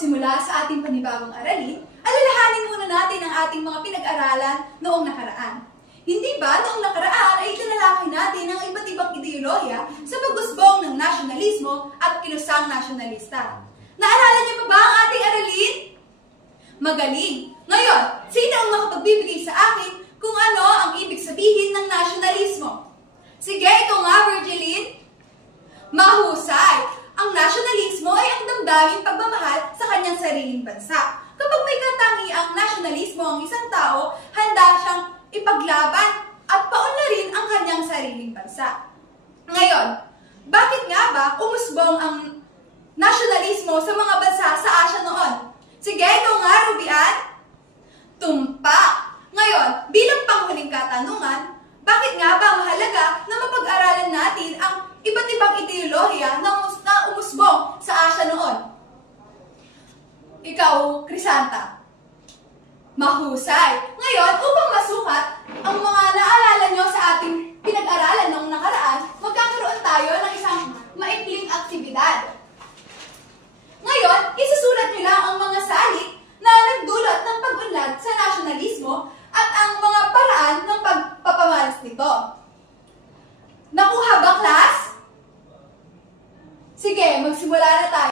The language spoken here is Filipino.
magsimula sa ating panibagong aralin, alalahanin muna natin ang ating mga pinag-aralan noong nakaraan. Hindi ba noong nakaraan ay itinalakay natin ang iba't ibang ideolohiya sa pag-usbong ng nasyonalismo at kilusang nasyonalista? Naalala niyo pa ba ang ating aralin? Magaling! Ngayon, sino ang makapagbibigay sa akin kung ano ang ibig sabihin ng nasyonalismo? Sige, ikaw nga, Virgiline. Mahusay! Ang nasyonalismo ay ang damdaming pagmamahal sa kanyang sariling bansa. Kapag may katangiang nasyonalismo ang isang tao, handa siyang ipaglaban at paunlarin ang kanyang sariling bansa. Ngayon, bakit nga ba umusbong ang nasyonalismo sa mga bansa sa Asya noon? Sige, ikaw nga, Rubian. Tumpak! Ngayon, bilang panghuling katanungan, bakit nga ba mahalaga na mapag-aralan natin ang iba't ibang ideolohiya na umusbong sa Asya noon? Ikaw, Crisanta. Mahusay! Ngayon, upang masukat